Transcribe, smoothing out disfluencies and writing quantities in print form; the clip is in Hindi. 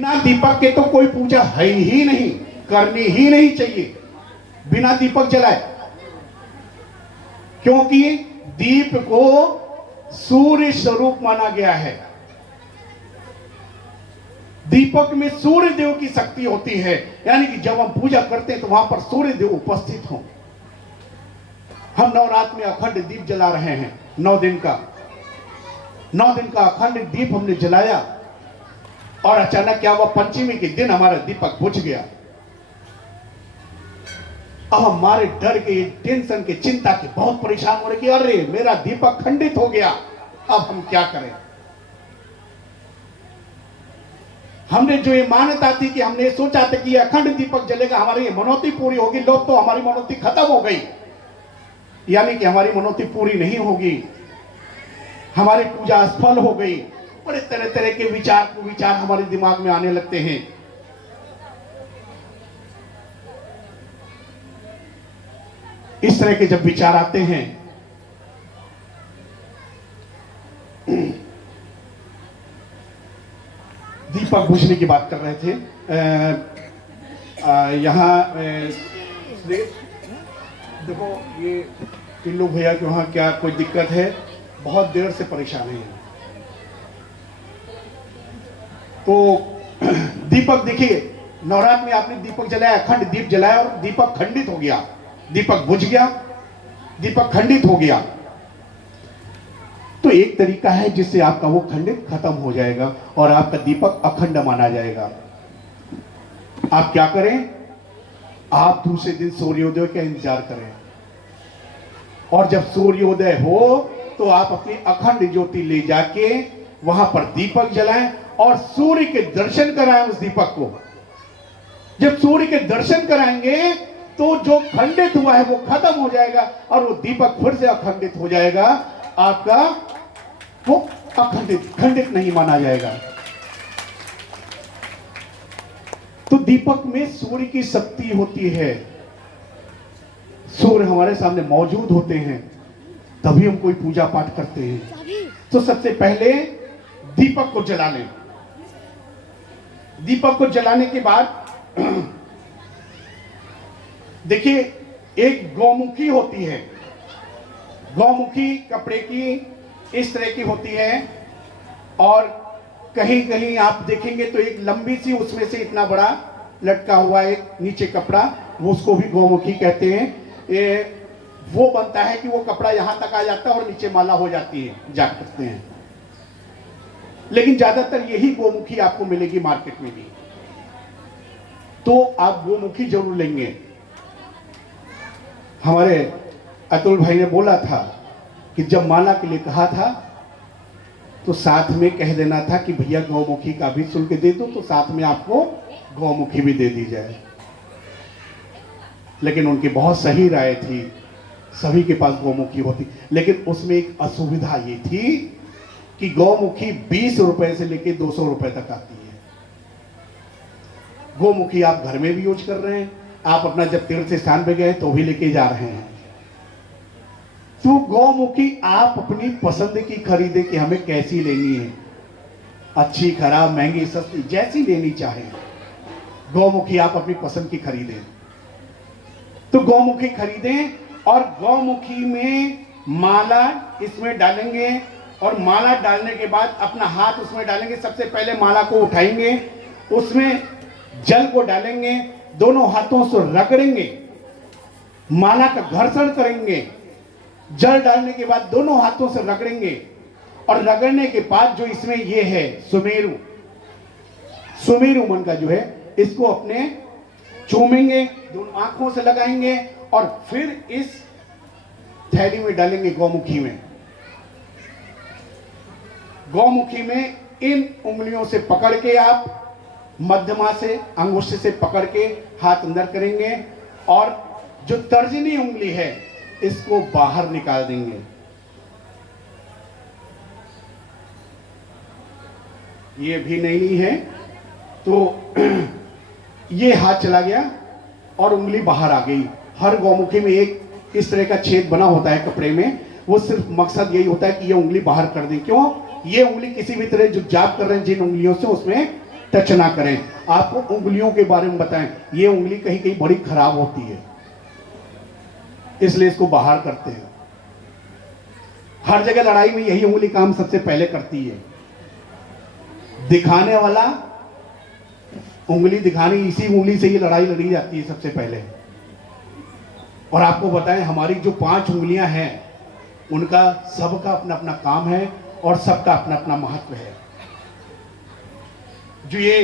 बिना दीपक के तो कोई पूजा है ही नहीं, करनी ही नहीं चाहिए बिना दीपक जलाए, क्योंकि दीप को सूर्य स्वरूप माना गया है। दीपक में सूर्य देव की शक्ति होती है, यानी कि जब हम पूजा करते हैं तो वहां पर सूर्य देव उपस्थित हों। हम नवरात्र में अखंड दीप जला रहे हैं, 9 दिन का अखंड दीप हमने जलाया, और अचानक क्या हुआ, पंचमी के दिन हमारा दीपक बुझ गया। अब हमारे डर के, टेंशन के, चिंता के बहुत परेशान हो रहे कि अरे मेरा दीपक खंडित हो गया, अब हम क्या करें। हमने जो ये मान्यता थी कि हमने सोचा था कि अखंड दीपक जलेगा, हमारी मनौती पूरी होगी, लोग तो हमारी मनौती खत्म हो गई, यानी कि हमारी मनौती पूरी नहीं होगी, हमारी पूजा असफल हो गई। बड़े तरह तरह के विचार हमारे दिमाग में आने लगते हैं। इस तरह के जब विचार आते हैं, दीपक बुझने की बात कर रहे थे। यहाँ देखो ये टिल्लू भैया के वहाँ क्या कोई दिक्कत है, बहुत देर से परेशान है। तो दीपक देखिए, नवरात्र में आपने दीपक जलाया, अखंड दीप जलाया और दीपक खंडित हो गया, दीपक बुझ गया, दीपक खंडित हो गया। तो एक तरीका है जिससे आपका वो खंडित खत्म हो जाएगा और आपका दीपक अखंड माना जाएगा। आप क्या करें, आप दूसरे दिन सूर्योदय का इंतजार करें, और जब सूर्योदय हो तो आप अपनी अखंड ज्योति ले जाके वहां पर दीपक जलाएं और सूर्य के दर्शन कराएं उस दीपक को। जब सूर्य के दर्शन कराएंगे तो जो खंडित हुआ है वो खत्म हो जाएगा और वो दीपक फिर से अखंडित हो जाएगा, आपका वो खंडित नहीं माना जाएगा। तो दीपक में सूर्य की शक्ति होती है, सूर्य हमारे सामने मौजूद होते हैं, तभी हम कोई पूजा पाठ करते हैं। तो सबसे पहले दीपक को जला लें। दीपक को जलाने के बाद देखिए, एक गौमुखी होती है, गौमुखी कपड़े की इस तरह की होती है, और कहीं कहीं आप देखेंगे तो एक लंबी सी उसमें से इतना बड़ा लटका हुआ एक नीचे कपड़ा, वो उसको भी गौमुखी कहते हैं। वो बनता है कि वो कपड़ा यहां तक आ जाता है और नीचे माला हो जाती है, जा सकते हैं। लेकिन ज्यादातर यही गोमुखी आपको मिलेगी मार्केट में भी, तो आप गोमुखी जरूर लेंगे। हमारे अतुल भाई ने बोला था कि जब माला के लिए कहा था तो साथ में कह देना था कि भैया गौमुखी का भी शुल्क दे दो, तो साथ में आपको गौमुखी भी दे दी जाए। लेकिन उनकी बहुत सही राय थी, सभी के पास गौमुखी होती, लेकिन उसमें एक असुविधा ये थी कि गौमुखी 20 रुपए से लेकर 200 रुपए तक आती है। गौमुखी आप घर में भी यूज कर रहे हैं, आप अपना जब तीर्थ स्थान पे गए तो भी लेके जा रहे हैं। तो गौमुखी आप अपनी पसंद की खरीदे कि हमें कैसी लेनी है, अच्छी, खराब, महंगी, सस्ती, जैसी लेनी चाहे गौमुखी आप अपनी पसंद की खरीदें। तो गौमुखी खरीदें और गौमुखी में माला इसमें डालेंगे, और माला डालने के बाद अपना हाथ उसमें डालेंगे। सबसे पहले माला को उठाएंगे, उसमें जल को डालेंगे, दोनों हाथों से रगड़ेंगे, माला का घर्षण करेंगे। जल डालने के बाद दोनों हाथों से रगड़ेंगे, और रगड़ने के बाद जो इसमें ये है सुमेरु मन का जो है, इसको अपने चूमेंगे, दोनों आंखों से लगाएंगे, और फिर इस थैली में डालेंगे गौमुखी में। गौमुखी में इन उंगलियों से पकड़ के, आप मध्यमा से अंगुष्ठ से पकड़ के हाथ अंदर करेंगे, और जो तर्जनी उंगली है इसको बाहर निकाल देंगे। ये भी नहीं है तो ये हाथ चला गया और उंगली बाहर आ गई। हर गौमुखी में एक इस तरह का छेद बना होता है कपड़े में, वो सिर्फ मकसद यही होता है कि ये उंगली बाहर कर दें। क्यों, ये उंगली किसी भी तरह जो जाप कर रहे हैं जिन उंगलियों से, उसमें टच ना करें। आपको उंगलियों के बारे में बताएं, ये उंगली कहीं कहीं बड़ी खराब होती है, इसलिए इसको बाहर करते हैं। हर जगह लड़ाई में यही उंगली काम सबसे पहले करती है। दिखाने वाला उंगली दिखानी, इसी उंगली से ये लड़ाई लड़ी जाती है सबसे पहले। और आपको बताएं, हमारी जो 5 उंगलियां हैं उनका सबका अपना अपना काम है और सबका अपना अपना महत्व है। जो ये